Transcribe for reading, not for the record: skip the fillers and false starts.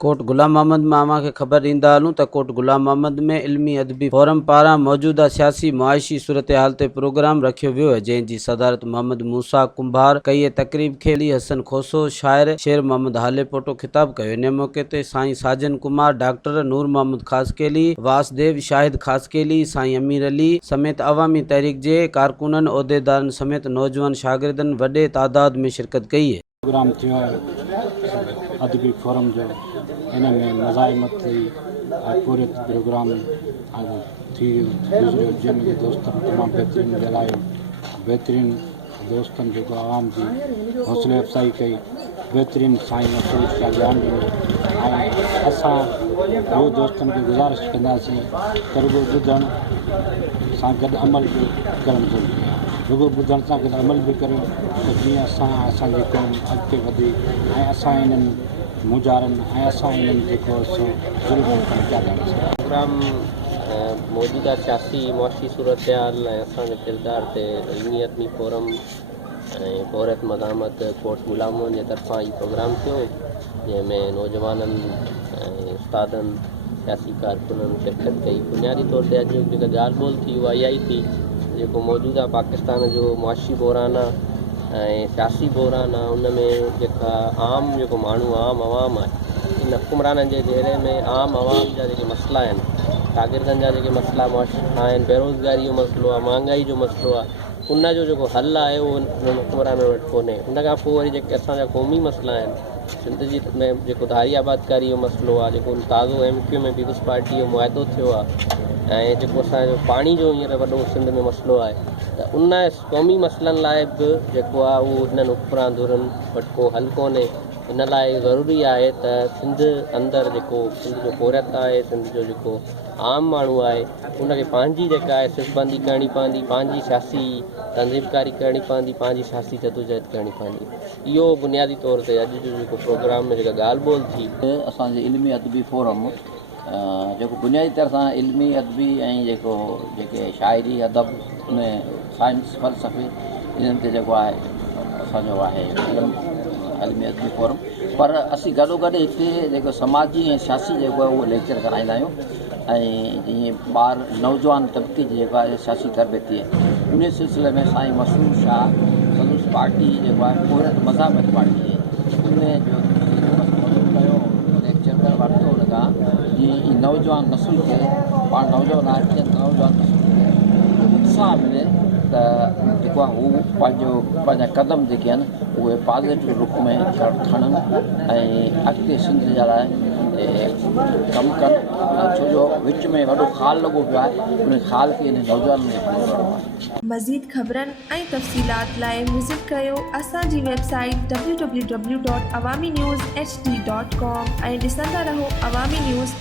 कोट गुलाम मोहम्मद मामा के ख़बर ॾींदा हलूं त कोट गुलाम मोहम्मद में इल्मी अदबी फोरम पारां मौजूदा सियासी मुआशी सूरत हाल ते प्रोग्राम रखियो वियो है, जंहिंजी सदारत मोहम्मद मूसा कुंभार कई। तकरीब खे अली हसन खोसो, शाइर शेर मोहम्मद हाले पोटो ख़िताब कयो। इन मौके ते साईं साजन कुमार, डॉक्टर नूर मोहम्मद खासकेली, वासदेव शाहिद खासकेली, साईं अमीर अली समेत अवामी तहरीक जे कारकुननि, उहदेदारनि समेत नौजवान शागिर्दनि वॾे तादाद में शिरकत कई है। प्रोग्राम थियो आहे अदबी फोरम जो, इन में मज़ाहिमत थी ऐं पूरे प्रोग्राम थी गुज़रियो, जिन जे दोस्तनि तमामु बहितरीनु ॻाल्हायो, बहितरीनु दोस्तनि जेको आवाम जी हौसले अफ़ज़ाई कई, बहितरीनु साईं असूल शाह ध्यानु ॾिनो। ऐं असां ॿियो दोस्तनि खे गुज़ारिश कंदासीं त रुॻो ॿुधण सां गॾु अमल बि करणु ज़रूरी आहे। रुॻो ॿुधण सां गॾु अमल बि करियो त जीअं असांजी क़ौम अॻिते वधे ऐं असां इन्हनि मुजारनि ऐं असां इन्हनि जेको ज़ुल्म खां निजात आहियूं। प्रोग्राम मौजूदा सियासी मुआशी सूरत हाल ऐं असांजे किरदार ते इल्मी अदबी फोरम ऐं औरत मदामत कोट गुलाम मोहम्मद जे तरफ़ां ई प्रोग्राम थियो, जंहिंमें नौजवाननि ऐं उस्तादनि, सियासी कारकुननि शिरकत कई। बुनियादी तौर ते अॼु जेका ॻाल्हि ॿोल थी उहा इहा ई थी, जेको मौजूदा पाकिस्तान जो मुआशी बहरान आहे ऐं सियासी बहरान आहे, उन में जेका आम जेको माण्हू आम आवाम आहे, इन हुकुमराननि जे घेरे में आम आवाम जा जेके मसइला आहिनि, शागिर्दनि जा जेके मसइला आहिनि, बेरोज़गारी जो मसइलो आहे, महांगाई जो मसइलो आहे, उन जो जेको हल आहे उहो उन्हनि हुकुमराननि वटि कोन्हे। उन खां पोइ वरी जेके असांजा क़ौमी मसइला आहिनि, सिंध जी में जेको धारी आबादकारी जो मसइलो आहे, जेको ताज़ो MQ में पीपुल्स पार्टी जो मुआदो थियो आहे, ऐं जेको असांजो पाणी जो हींअर वॾो सिंध में मसइलो आहे, त उन क़ौमी मसइलनि लाइ बि जेको आहे उहो हिननि हुकुमरान धुरनि वटि को हल कोन्हे। इन लाइ ज़रूरी आहे त सिंध अंदरि जेको सिंध जो पोरत आहे, सिंध जो जेको आम माण्हू आहे, उनखे पंहिंजी जेका आहे सिफ़बंदी करणी पवंदी, पंहिंजी सियासी तंज़ीमकारी करणी पवंदी, पंहिंजी सियासी जदोजहद करणी पवंदी। इहो बुनियादी तौर ते अॼु जो जेको प्रोग्राम में जेका ॻाल्हि ॿोल थी, असांजे इल्मी अदबी फोरम जेको बुनियादी तरह सां इल्मी अदबी ऐं जेके शाइरी अदब में साइंस फ़लसफ़े इन्हनि ते जेको आहे असांजो आहे इल्मी अदबी फोरम। पर असीं गॾोगॾु हिते जेको समाजी ऐं सियासी जेको आहे उहो लेक्चर कराईंदा आहियूं, ऐं जीअं ॿार नौजवान तबिके जी जेको आहे सियासी तरबियती आहे, उन सिलसिले में साईं मसूर शाह पीपुल्स पार्टी जेको आहे औरत मज़ामत पार्टी आहे, उन जो कयो लेक्चर कर वरितो हुन खां जीअं ई नौजवान नसुल खे पाण नौजवान आहे, नौजवान नसुल खे उत्साह मिले त जेको आहे हू पंहिंजा क़दम जेके आहिनि उहे पॉज़िटिव रूप में खणनि ऐं अॻिते सिंध जे लाइ कमु कनि। छो जो विच में वॾो खाल लॻो पियो आहे, उन खाल खे इन नौजवाननि खे पूरो करिणो आहे। मज़ीद ख़बरनि ऐं तफ़सीलात लाइ विज़िट कयो असांजी वेबसाइट www.awamiNewsHD.com ऐं ॾिसंदा रहो अवामी न्यूज़।